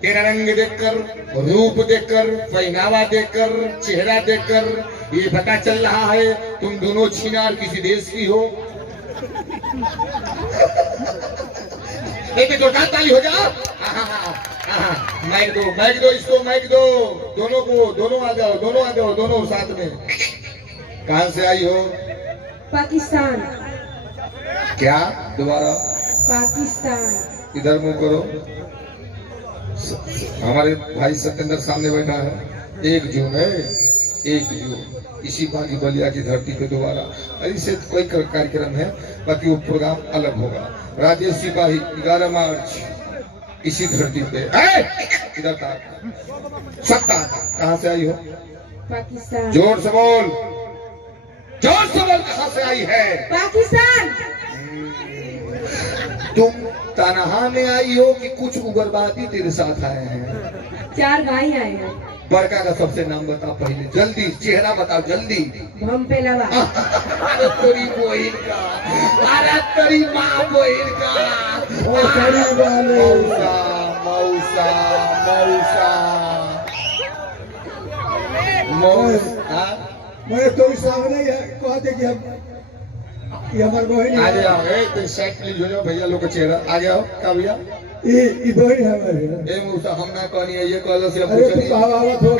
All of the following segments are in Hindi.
तेरा रंग देखकर, रूप देखकर, पहनावा देखकर, चेहरा देखकर ये पता चल रहा है तुम दोनों छिनार किसी देश की हो। एक जोरदार ताली हो जाओ। माइक दो इसको, माइक दो दोनों को, दोनों आ जाओ, दोनों साथ में। कहां से आई हो? पाकिस्तान। क्या? दोबारा। पाकिस्तान। इधर मुंह करो। हमारे भाई सत्येंद्र सामने बैठा है। 1 जून है, 1 जून इसी बागी बलिया की धरती पे दोबारा। ऐसे कोई कार्यक्रम है, बाकी वो प्रोग्राम अलग होगा। राजेश सिपाही 11 मार्च इसी धरती पे। इधर सत्ता कहाँ से आई हो? पाकिस्तान। जोर से बोल, जोर से बोल, कहाँ से आई है? पाकिस्तान। तुम तनहा में आई हो कि कुछ उग्रवादी तेरे साथ आए हैं? 4 भाई आए हैं। बड़का का सबसे नाम बता पहले, जल्दी चेहरा बताओ जल्दी। हम पहला अरे तेरी बहन का, अरे तेरी माँ बहन का, मौसा मौसा मौसा मौसा। मैं तो सामने कहते कि हमारे बहन आ जाओ। एक साइड प्लीज हो जाओ भैया लोग का चेहरा आ जाओ। का भैया ये बहन है हमारे। ए मौसा हम ना कहनी है, ये कहलो से हम अरे तू पूछनी। कहावत हो।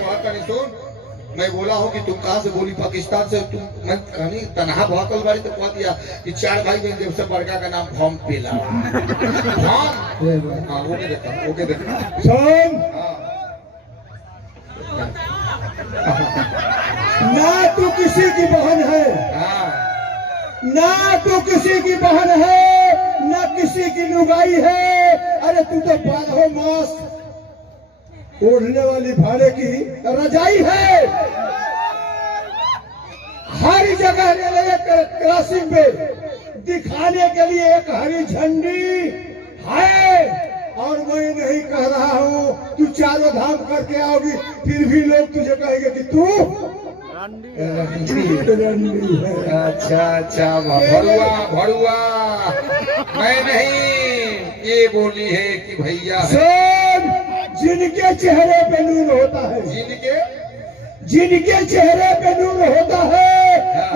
बात करी सुन, मैं बोला हूँ कि तुम कहाँ से बोली? पाकिस्तान से। तुम मैं कहानी तनहा भाकल बारी तो कह दिया कि 4 भाई बहन जब से बड़का का नाम भौम पेला। हाँ ओके देखा, ओके देखा। सुन ना तू किसी की बहन है, ना तू किसी की बहन है, ना किसी की लुगाई है। अरे तू तो 12 मास ओढ़ने वाली भाड़े की रजाई है। हर जगह क्रॉसिंग पे दिखाने के लिए एक हरी झंडी है। और मैं नहीं कह रहा हूँ तू 4 धाम करके आओगी, फिर भी लोग तुझे कहेंगे कि तू रंडी है। अच्छा भड़ुआ भड़ुआ मैं नहीं, ये बोली है कि भैया सब जिनके चेहरे पे नूर होता है, जिनके चेहरे पे नूर होता है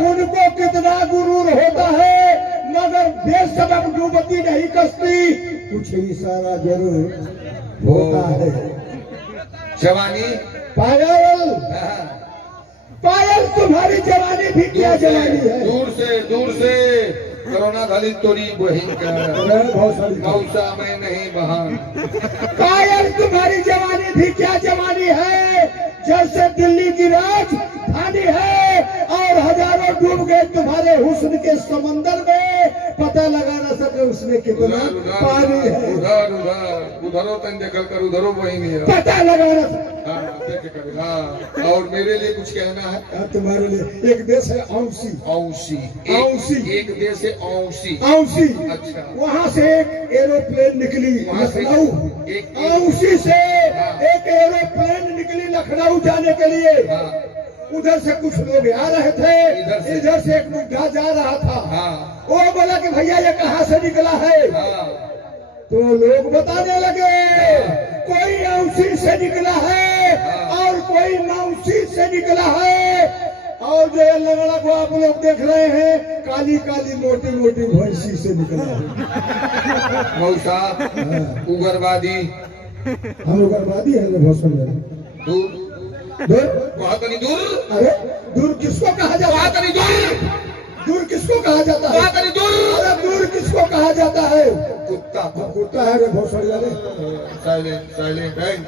उनको कितना गुरूर होता है, मगर बेसबब डूबती नहीं कसती। कुछ इशारा जरूर होता है। जवानी पायल, पायल तुम्हारी जवानी भी क्या जवानी है? दूर से कोरोना घाली तोरी बहन का मौसा मैं नहीं बहन। पायल तुम्हारी जवानी भी क्या जवानी है? जैसे दिल्ली की राजधानी है और हजारों डूब गए तुम्हारे हुस्न के समंदर में, पता लगा ना सके उसमें कितना पानी है। उधरो तन देखल कर, उधरो वही है, पता लगा ना सके। और मेरे लिए कुछ कहना है? तुम्हारे लिए एक देश है औसी, औसी एक देश है औसी। औसी अच्छा, वहाँ से एक एरोप्लेन निकली लखनऊ। औसी से एक एरोप्लेन निकली लखनऊ जाने के लिए। उधर से कुछ लोग आ रहे थे, इधर से एक बुढ़ा जा रहा था। वो बोला कि भैया ये कहाँ से निकला है? तो लोग बताने लगे कोई औसी से निकला है और कोई मौसी से निकला है। और जो लंगड़ा को आप लोग देख रहे हैं, काली काली मोटी मोटी भैंसी से निकला है। मौसा उग्रवादी, हम उग्रवादी है बहुत सुंदर। दूर बहुत नहीं दूर। अरे दूर किसको कहा जाता है? दूर किसको कहा जाता है? अरे दूर किसको कहा जाता है? कुत्ता कुत्ता है रे बहुत सारे। साइलेंट